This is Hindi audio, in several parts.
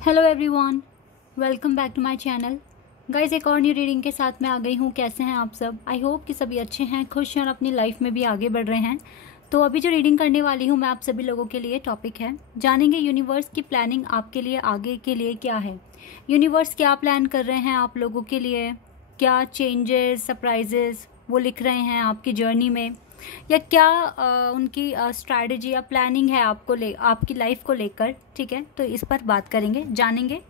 Hello everyone, welcome back to my channel. Guys, एक और न्यू रीडिंग के साथ मैं आ गई हूँ। कैसे हैं आप सब? आई होप कि सभी अच्छे हैं, खुश हैं और अपनी लाइफ में भी आगे बढ़ रहे हैं। तो अभी जो रीडिंग करने वाली हूँ मैं आप सभी लोगों के लिए, टॉपिक है जानेंगे यूनिवर्स की प्लानिंग आपके लिए आगे के लिए क्या है। यूनिवर्स क्या प्लान कर रहे हैं आप लोगों के लिए, क्या चेंजेस, सरप्राइजेस वो लिख रहे हैं आपकी जर्नी में, या क्या उनकी स्ट्रैटेजी या प्लानिंग है आपकी लाइफ को लेकर। ठीक है, तो इस पर बात करेंगे, जानेंगे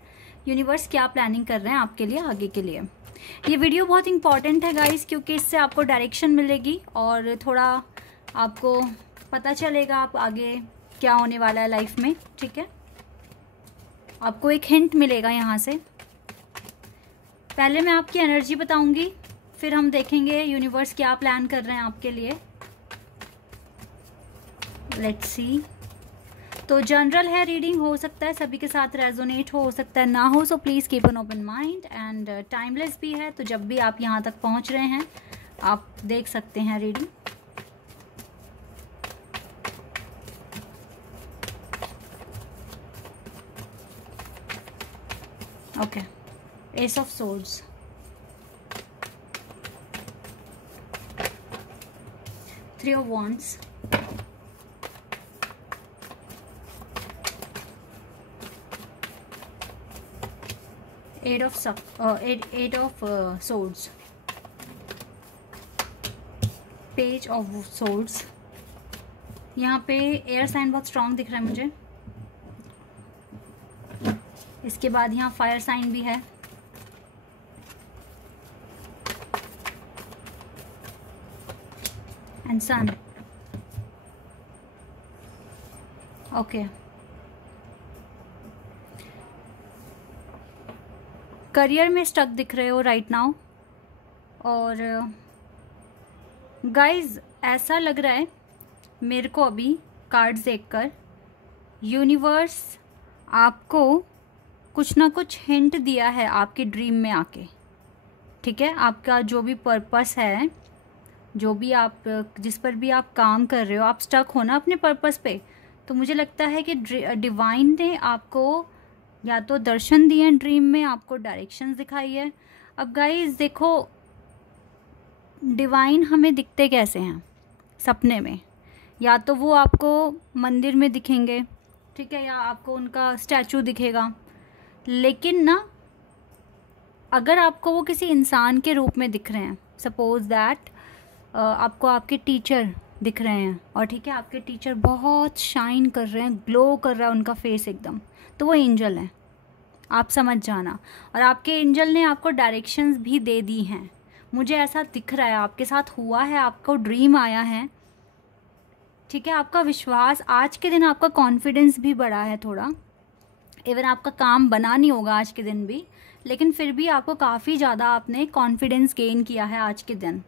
यूनिवर्स क्या प्लानिंग कर रहे हैं आपके लिए आगे के लिए। ये वीडियो बहुत इंपॉर्टेंट है गाइस, क्योंकि इससे आपको डायरेक्शन मिलेगी और थोड़ा आपको पता चलेगा आप आगे क्या होने वाला है लाइफ में। ठीक है, आपको एक हिंट मिलेगा यहाँ से। पहले मैं आपकी एनर्जी बताऊंगी, फिर हम देखेंगे यूनिवर्स क्या प्लान कर रहे हैं आपके लिए। Let's see. तो जनरल है रीडिंग, हो सकता है सभी के साथ रेजोनेट हो सकता है ना हो, so please keep an open mind. And timeless भी है, तो जब भी आप यहाँ तक पहुँच रहे हैं आप देख सकते हैं reading. Okay, S of swords, three of wands, eight of swords, page of swords। यहाँ पे एयर साइन बहुत स्ट्रांग दिख रहा है मुझे। इसके बाद यहाँ फायर साइन भी है। And sun. ओके, करियर में स्टक दिख रहे हो राइट नाउ। और गाइज ऐसा लग रहा है मेरे को अभी कार्ड्स देखकर, यूनिवर्स आपको कुछ ना कुछ हिंट दिया है आपके ड्रीम में आके। ठीक है, आपका जो भी पर्पस है, जो भी आप जिस पर भी आप काम कर रहे हो, आप स्टक हो ना अपने पर्पस पे, तो मुझे लगता है कि डिवाइन ने आपको या तो दर्शन दिए हैं ड्रीम में, आपको डायरेक्शंस दिखाई है। अब गाइस देखो, डिवाइन हमें दिखते कैसे हैं सपने में? या तो वो आपको मंदिर में दिखेंगे, ठीक है, या आपको उनका स्टैचू दिखेगा। लेकिन ना, अगर आपको वो किसी इंसान के रूप में दिख रहे हैं, सपोज दैट आपको आपके टीचर दिख रहे हैं, और ठीक है आपके टीचर बहुत शाइन कर रहे हैं, ग्लो कर रहा है उनका फेस एकदम, तो वो एंजल हैं, आप समझ जाना। और आपके एंजल ने आपको डायरेक्शंस भी दे दी हैं, मुझे ऐसा दिख रहा है आपके साथ हुआ है, आपको ड्रीम आया है। ठीक है, आपका विश्वास आज के दिन, आपका कॉन्फिडेंस भी बढ़ा है थोड़ा। इवन आपका काम बना नहीं होगा आज के दिन भी, लेकिन फिर भी आपको काफ़ी ज़्यादा आपने कॉन्फिडेंस गेन किया है आज के दिन।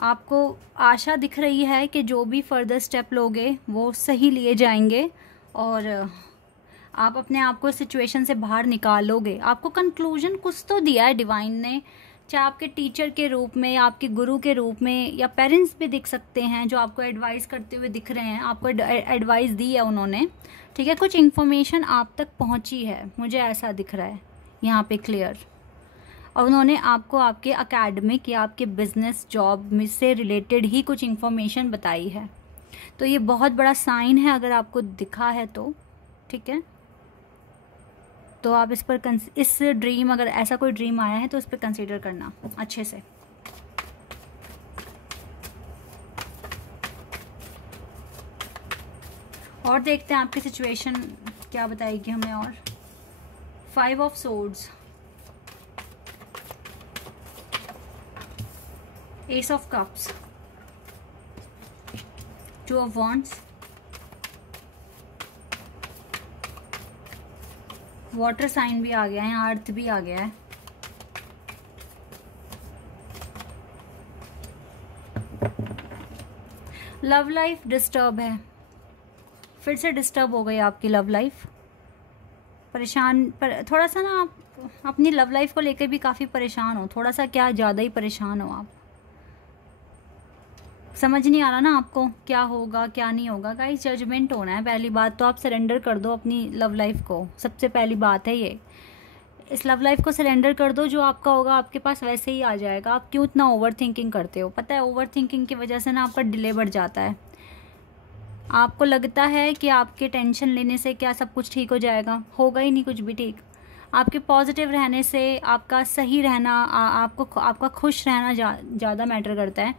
आपको आशा दिख रही है कि जो भी फर्दर स्टेप लोगे वो सही लिए जाएंगे और आप अपने आप को सिचुएशन से बाहर निकालोगे। आपको कंक्लूजन कुछ तो दिया है डिवाइन ने, चाहे आपके टीचर के रूप में, या आपके गुरु के रूप में, या पेरेंट्स भी दिख सकते हैं जो आपको एडवाइस करते हुए दिख रहे हैं, आपको एडवाइस दी है उन्होंने। ठीक है, कुछ इन्फॉर्मेशन आप तक पहुंची है, मुझे ऐसा दिख रहा है यहाँ पे क्लियर। और उन्होंने आपको आपके एकेडमिक या आपके बिजनेस जॉब में से रिलेटेड ही कुछ इन्फॉर्मेशन बताई है। तो ये बहुत बड़ा साइन है अगर आपको दिखा है तो। ठीक है, तो आप इस ड्रीम, अगर ऐसा कोई ड्रीम आया है तो इस पर कंसीडर करना अच्छे से। और देखते हैं आपकी सिचुएशन क्या बताएगी हमें। और five of swords, ace of cups, two of wands, water sign भी आ गया है, यहाँ अर्थ भी आ गया है। लव लाइफ डिस्टर्ब है, फिर से डिस्टर्ब हो गई आपकी लव लाइफ। परेशान थोड़ा सा ना, आप अपनी लव लाइफ को लेकर भी काफ़ी परेशान हो, थोड़ा सा क्या ज़्यादा ही परेशान हो आप। समझ नहीं आ रहा ना आपको क्या होगा क्या नहीं होगा। गाइस जजमेंट होना है। पहली बात तो आप सरेंडर कर दो अपनी लव लाइफ को, सबसे पहली बात है ये। इस लव लाइफ को सरेंडर कर दो, जो आपका होगा आपके पास वैसे ही आ जाएगा। आप क्यों इतना ओवर थिंकिंग करते हो? पता है ओवर थिंकिंग की वजह से ना आपका डिले बढ़ जाता है। आपको लगता है कि आपके टेंशन लेने से क्या सब कुछ ठीक हो जाएगा, होगा ही नहीं कुछ भी ठीक। आपके पॉजिटिव रहने से, आपका सही रहना, आपका खुश रहना ज़्यादा मैटर करता है।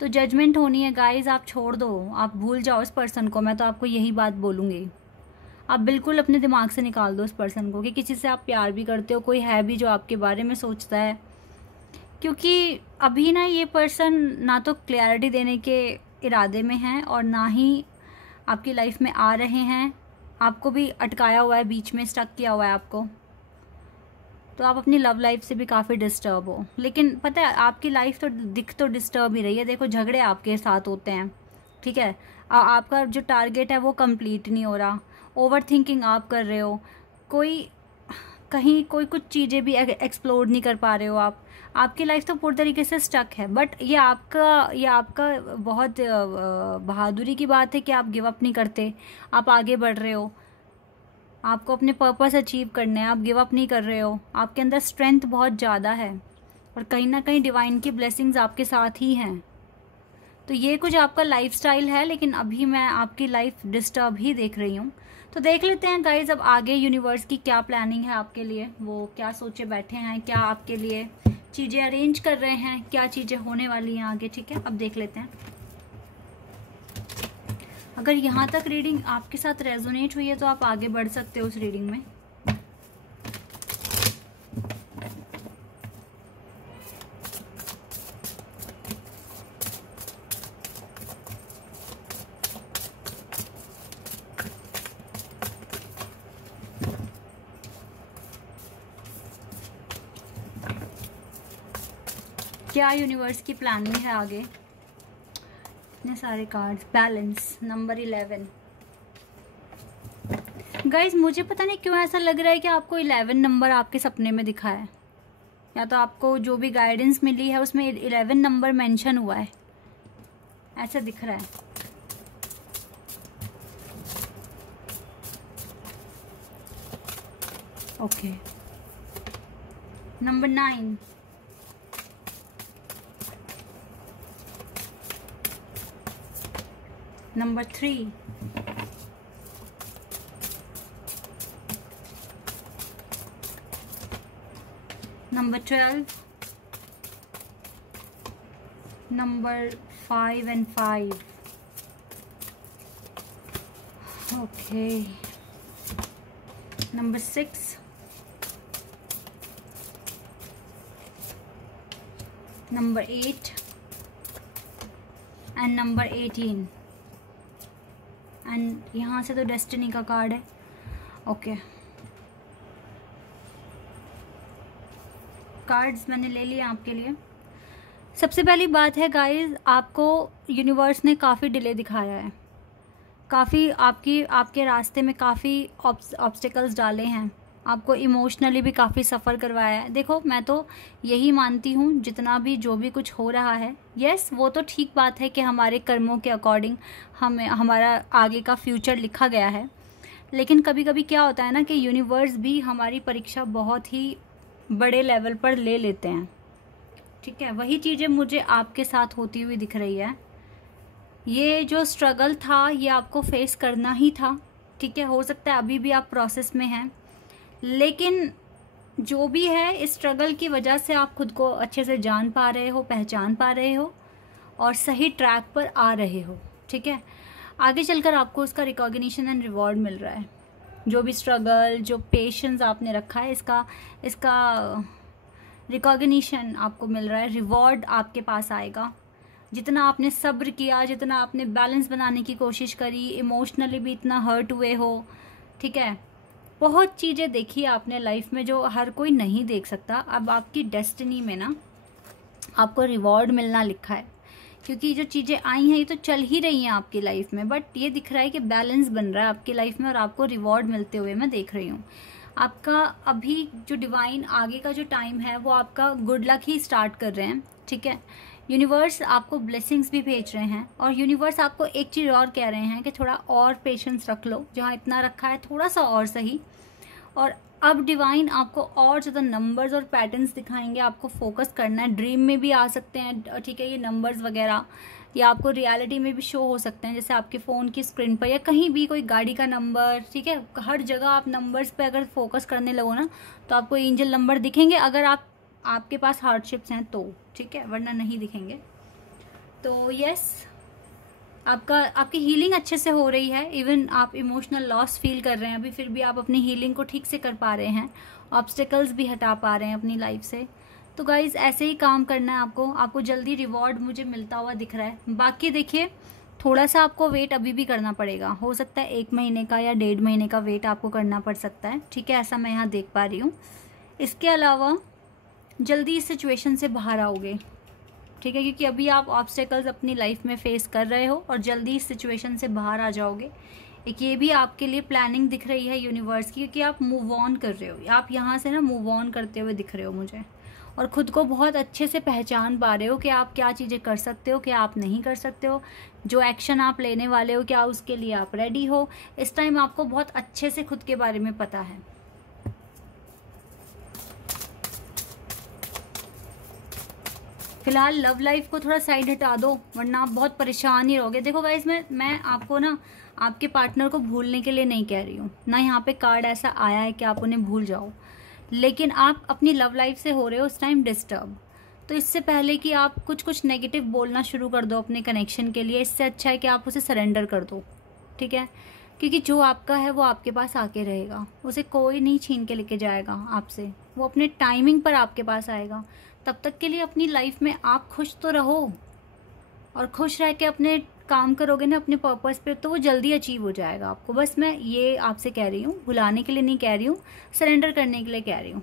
तो जजमेंट होनी है गाइस, आप छोड़ दो, आप भूल जाओ इस पर्सन को। मैं तो आपको यही बात बोलूँगी, आप बिल्कुल अपने दिमाग से निकाल दो इस पर्सन को कि किसी से आप प्यार भी करते हो, कोई है भी जो आपके बारे में सोचता है। क्योंकि अभी ना ये पर्सन ना तो क्लैरिटी देने के इरादे में है और ना ही आपकी लाइफ में आ रहे हैं। आपको भी अटकाया हुआ है, बीच में स्टक किया हुआ है आपको। तो आप अपनी लव लाइफ से भी काफ़ी डिस्टर्ब हो। लेकिन पता है आपकी लाइफ तो दिख तो डिस्टर्ब ही रही है। देखो झगड़े आपके साथ होते हैं, ठीक है। आपका जो टारगेट है वो कंप्लीट नहीं हो रहा, ओवर थिंकिंग आप कर रहे हो, कहीं कुछ चीज़ें भी एक्सप्लोर नहीं कर पा रहे हो आप। आपकी लाइफ तो पूरी तरीके से स्टक है। बट ये आपका बहुत बहादुरी की बात है कि आप गिव अप नहीं करते, आप आगे बढ़ रहे हो। आपको अपने पर्पस अचीव करने हैं, आप गिव अप नहीं कर रहे हो। आपके अंदर स्ट्रेंथ बहुत ज़्यादा है और कहीं ना कहीं डिवाइन की ब्लेसिंग्स आपके साथ ही हैं। तो ये कुछ आपका लाइफस्टाइल है, लेकिन अभी मैं आपकी लाइफ डिस्टर्ब ही देख रही हूँ। तो देख लेते हैं गाइज अब आगे यूनिवर्स की क्या प्लानिंग है आपके लिए, वो क्या सोचे बैठे हैं, क्या आपके लिए चीज़ें अरेंज कर रहे हैं, क्या चीज़ें होने वाली हैं आगे। ठीक है, अब देख लेते हैं। अगर यहाँ तक रीडिंग आपके साथ रेजोनेट हुई है तो आप आगे बढ़ सकते हो उस रीडिंग में। क्या यूनिवर्स की प्लानिंग है आगे? इतने सारे कार्ड्स। Balance number 11। गाइज मुझे पता नहीं क्यों ऐसा लग रहा है कि आपको 11 नंबर आपके सपने में दिखा है, या तो आपको जो भी गाइडेंस मिली है उसमें 11 नंबर मेंशन हुआ है, ऐसा दिख रहा है। Okay, number 9, number 3, number 12, number 5 and 5. Okay, number 6, number 8 and number 18. And यहाँ से तो डेस्टिनी का कार्ड है। ओके, कार्ड्स मैंने ले लिए आपके लिए। सबसे पहली बात है गाइस, आपको यूनिवर्स ने काफ़ी डिले दिखाया है, काफ़ी आपके रास्ते में काफ़ी ऑब्स्टिकल्स डाले हैं, आपको इमोशनली भी काफ़ी सफ़र करवाया है। देखो मैं तो यही मानती हूँ, जितना भी जो भी कुछ हो रहा है, यस वो तो ठीक बात है कि हमारे कर्मों के अकॉर्डिंग हमारा आगे का फ्यूचर लिखा गया है। लेकिन कभी कभी क्या होता है ना कि यूनिवर्स भी हमारी परीक्षा बहुत ही बड़े लेवल पर ले लेते हैं। ठीक है, वही चीज़ें मुझे आपके साथ होती हुई दिख रही है। ये जो स्ट्रगल था ये आपको फेस करना ही था। ठीक है, हो सकता है अभी भी आप प्रोसेस में हैं, लेकिन जो भी है इस स्ट्रगल की वजह से आप खुद को अच्छे से जान पा रहे हो, पहचान पा रहे हो और सही ट्रैक पर आ रहे हो। ठीक है, आगे चलकर आपको उसका रिकॉग्निशन एंड रिवॉर्ड मिल रहा है। जो भी स्ट्रगल, जो पेशेंस आपने रखा है, इसका रिकॉग्निशन आपको मिल रहा है, रिवॉर्ड आपके पास आएगा। जितना आपने सब्र किया, जितना आपने बैलेंस बनाने की कोशिश करी, इमोशनली भी इतना हर्ट हुए हो, ठीक है, बहुत चीज़ें देखी आपने लाइफ में जो हर कोई नहीं देख सकता। अब आपकी डेस्टिनी में ना आपको रिवॉर्ड मिलना लिखा है, क्योंकि जो चीज़ें आई हैं ये तो चल ही रही हैं आपकी लाइफ में, बट ये दिख रहा है कि बैलेंस बन रहा है आपकी लाइफ में और आपको रिवॉर्ड मिलते हुए मैं देख रही हूँ। आपका अभी जो डिवाइन आगे का जो टाइम है वो आपका गुड लक ही स्टार्ट कर रहे हैं। ठीक है, यूनिवर्स आपको ब्लेसिंग्स भी भेज रहे हैं, और यूनिवर्स आपको एक चीज़ और कह रहे हैं कि थोड़ा और पेशेंस रख लो, जहाँ इतना रखा है थोड़ा सा और सही। और अब डिवाइन आपको और ज़्यादा नंबर्स और पैटर्न्स दिखाएंगे, आपको फोकस करना है। ड्रीम में भी आ सकते हैं, ठीक है, ये नंबर्स वगैरह, या आपको रियलिटी में भी शो हो सकते हैं, जैसे आपके फ़ोन की स्क्रीन पर या कहीं भी कोई गाड़ी का नंबर, ठीक है। हर जगह आप नंबर्स पे अगर फोकस करने लगो ना, तो आपको एंजल नंबर दिखेंगे, अगर आपके पास हार्डशिप्स हैं तो, ठीक है, वरना नहीं दिखेंगे। तो यस, आपकी हीलिंग अच्छे से हो रही है। इवन आप इमोशनल लॉस फील कर रहे हैं अभी, फिर भी आप अपनी हीलिंग को ठीक से कर पा रहे हैं, ऑब्स्टिकल्स भी हटा पा रहे हैं अपनी लाइफ से। तो गाइज ऐसे ही काम करना है आपको जल्दी रिवॉर्ड मुझे मिलता हुआ दिख रहा है। बाकी देखिए, थोड़ा सा आपको वेट अभी भी करना पड़ेगा, हो सकता है 1 महीने का या 1.5 महीने का वेट आपको करना पड़ सकता है, ठीक है, ऐसा मैं यहाँ देख पा रही हूँ। इसके अलावा जल्दी इस सिचुएशन से बाहर आओगे, ठीक है, क्योंकि अभी आप ऑब्स्टेकल्स अपनी लाइफ में फेस कर रहे हो और जल्दी इस सिचुएशन से बाहर आ जाओगे। एक ये भी आपके लिए प्लानिंग दिख रही है यूनिवर्स की, क्योंकि आप मूव ऑन कर रहे हो, आप यहाँ से ना मूव ऑन करते हुए दिख रहे हो मुझे, और ख़ुद को बहुत अच्छे से पहचान पा रहे हो कि आप क्या चीज़ें कर सकते हो, क्या आप नहीं कर सकते हो, जो एक्शन आप लेने वाले हो क्या उसके लिए आप रेडी हो। इस टाइम आपको बहुत अच्छे से खुद के बारे में पता है। फिलहाल लव लाइफ को थोड़ा साइड हटा दो, वरना आप बहुत परेशान ही रहोगे। देखो गाइस, मैं आपको ना आपके पार्टनर को भूलने के लिए नहीं कह रही हूँ, ना यहाँ पे कार्ड ऐसा आया है कि आप उन्हें भूल जाओ, लेकिन आप अपनी लव लाइफ से हो रहे हो उस टाइम डिस्टर्ब। तो इससे पहले कि आप कुछ नेगेटिव बोलना शुरू कर दो अपने कनेक्शन के लिए, इससे अच्छा है कि आप उसे सरेंडर कर दो, ठीक है, क्योंकि जो आपका है वो आपके पास आके रहेगा, उसे कोई नहीं छीन के लेके जाएगा आपसे, वो अपने टाइमिंग पर आपके पास आएगा। तब तक के लिए अपनी लाइफ में आप खुश तो रहो, और खुश रह के अपने काम करोगे ना अपने पर्पस पे, तो वो जल्दी अचीव हो जाएगा आपको। बस मैं ये आपसे कह रही हूँ, भुलाने के लिए नहीं कह रही हूँ, सरेंडर करने के लिए कह रही हूँ।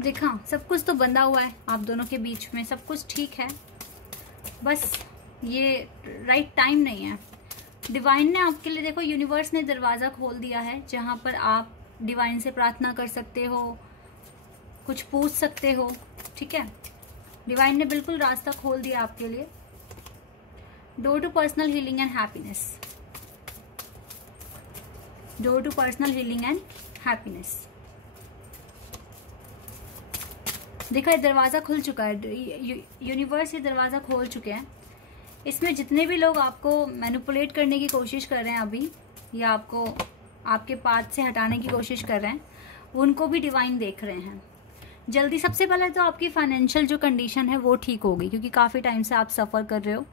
देखा, सब कुछ तो बंधा हुआ है आप दोनों के बीच में, सब कुछ ठीक है, बस ये राइट टाइम नहीं है। डिवाइन ने आपके लिए, देखो यूनिवर्स ने दरवाज़ा खोल दिया है जहाँ पर आप डिवाइन से प्रार्थना कर सकते हो, कुछ पूछ सकते हो, ठीक है। डिवाइन ने बिल्कुल रास्ता खोल दिया आपके लिए। Door to personal healing and happiness, door to personal healing and happiness. देखा, ये दरवाज़ा खुल चुका है, यूनिवर्स ये दरवाज़ा खोल चुके हैं। इसमें जितने भी लोग आपको मैनिपुलेट करने की कोशिश कर रहे हैं अभी, या आपको आपके पाथ से हटाने की कोशिश कर रहे हैं, उनको भी डिवाइन देख रहे हैं। जल्दी, सबसे पहले तो आपकी फाइनेंशियल जो कंडीशन है वो ठीक होगी, क्योंकि काफ़ी टाइम से आप सफ़र कर रहे हो,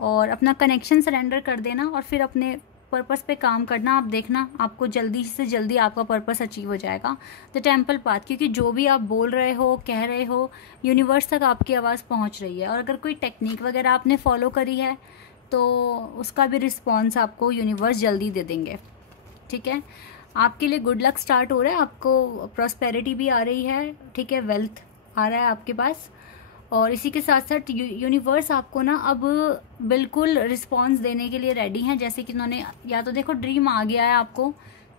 और अपना कनेक्शन सरेंडर कर देना और फिर अपने पर्पस पे काम करना। आप देखना, आपको जल्दी से जल्दी आपका पर्पस अचीव हो जाएगा। द टेम्पल पाथ, क्योंकि जो भी आप बोल रहे हो, कह रहे हो, यूनिवर्स तक आपकी आवाज़ पहुंच रही है। और अगर कोई टेक्निक वगैरह आपने फॉलो करी है तो उसका भी रिस्पॉन्स आपको यूनिवर्स जल्दी दे देंगे, ठीक है। आपके लिए गुड लक स्टार्ट हो रहा है, आपको प्रॉस्पेरिटी भी आ रही है, ठीक है, वेल्थ आ रहा है आपके पास। और इसी के साथ साथ यूनिवर्स आपको ना अब बिल्कुल रिस्पॉन्स देने के लिए रेडी हैं। जैसे कि उन्होंने, या तो देखो ड्रीम आ गया है आपको,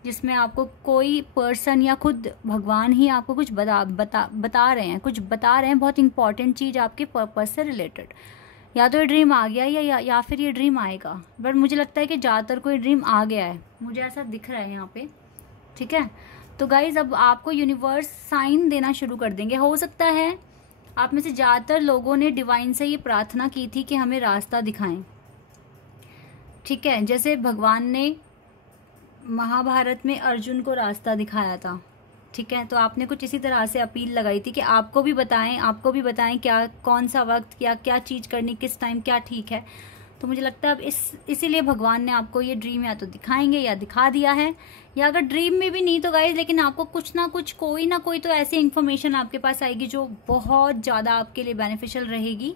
जिसमें आपको कोई पर्सन या खुद भगवान ही आपको कुछ बता रहे हैं, कुछ बता रहे हैं, बहुत इंपॉर्टेंट चीज़ आपके पर्पस से रिलेटेड। या तो ये ड्रीम आ गया या फिर ये ड्रीम आएगा, बट मुझे लगता है कि ज़्यादातर कोई ड्रीम आ गया है, मुझे ऐसा दिख रहा है यहाँ पे, ठीक है। तो गाइज, अब आपको यूनिवर्स साइन देना शुरू कर देंगे। हो सकता है आप में से ज़्यादातर लोगों ने डिवाइन से ये प्रार्थना की थी कि हमें रास्ता दिखाएं, ठीक है। जैसे भगवान ने महाभारत में अर्जुन को रास्ता दिखाया था, ठीक है, तो आपने कुछ इसी तरह से अपील लगाई थी कि आपको भी बताएं क्या, कौन सा वक्त, क्या चीज़ करनी, किस टाइम क्या ठीक है। तो मुझे लगता है अब इसीलिए भगवान ने आपको ये ड्रीम या तो दिखाएंगे या दिखा दिया है, या अगर ड्रीम में भी नहीं तो गाइज, लेकिन आपको कुछ ना कुछ, कोई ना कोई तो ऐसी इन्फॉर्मेशन आपके पास आएगी जो बहुत ज़्यादा आपके लिए बेनिफिशियल रहेगी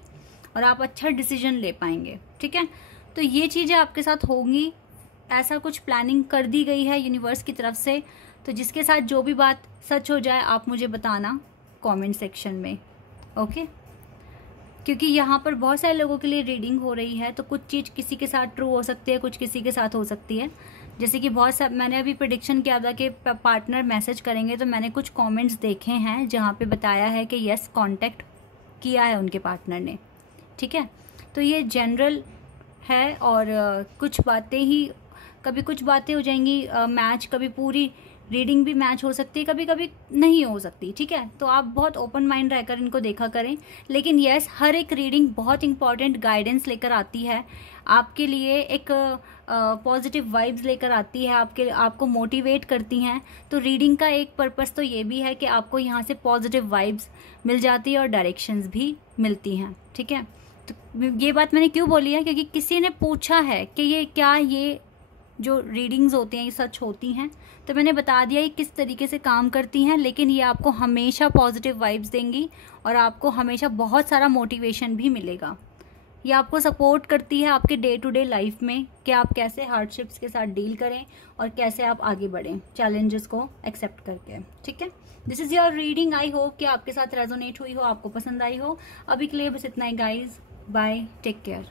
और आप अच्छा डिसीजन ले पाएंगे, ठीक है। तो ये चीज़ें आपके साथ होंगी, ऐसा कुछ प्लानिंग कर दी गई है यूनिवर्स की तरफ से। तो जिसके साथ जो भी बात सच हो जाए आप मुझे बताना कमेंट सेक्शन में, ओके। क्योंकि यहाँ पर बहुत सारे लोगों के लिए रीडिंग हो रही है, तो कुछ चीज़ किसी के साथ ट्रू हो सकती है, कुछ किसी के साथ हो सकती है। जैसे कि बहुत सब मैंने अभी प्रेडिक्शन किया था कि पार्टनर मैसेज करेंगे, तो मैंने कुछ कमेंट्स देखे हैं जहाँ पे बताया है कि यस कांटेक्ट किया है उनके पार्टनर ने, ठीक है। तो ये जनरल है और कुछ बातें ही, कभी कुछ बातें हो जाएंगी मैच, कभी पूरी रीडिंग भी मैच हो सकती है, कभी कभी नहीं हो सकती, ठीक है। तो आप बहुत ओपन माइंड रहकर इनको देखा करें। लेकिन यस, हर एक रीडिंग बहुत इंपॉर्टेंट गाइडेंस लेकर आती है आपके लिए, एक पॉजिटिव वाइब्स लेकर आती है आपको मोटिवेट करती हैं। तो रीडिंग का एक पर्पस तो ये भी है कि आपको यहाँ से पॉजिटिव वाइब्स मिल जाती है और डायरेक्शंस भी मिलती हैं, ठीक है। तो ये बात मैंने क्यों बोली है, क्योंकि किसी ने पूछा है कि ये जो रीडिंग्स होती हैं ये सच होती हैं, तो मैंने बता दिया ये किस तरीके से काम करती हैं। लेकिन ये आपको हमेशा पॉजिटिव वाइब्स देंगी और आपको हमेशा बहुत सारा मोटिवेशन भी मिलेगा। ये आपको सपोर्ट करती है आपके डे टू डे लाइफ में कि आप कैसे हार्डशिप्स के साथ डील करें और कैसे आप आगे बढ़ें चैलेंजेस को एक्सेप्ट करके, ठीक है। This is your reading. I hope कि आपके साथ रेजोनेट हुई हो, आपको पसंद आई हो। अभी के लिए बस इतना ही गाइज, बाय, टेक केयर।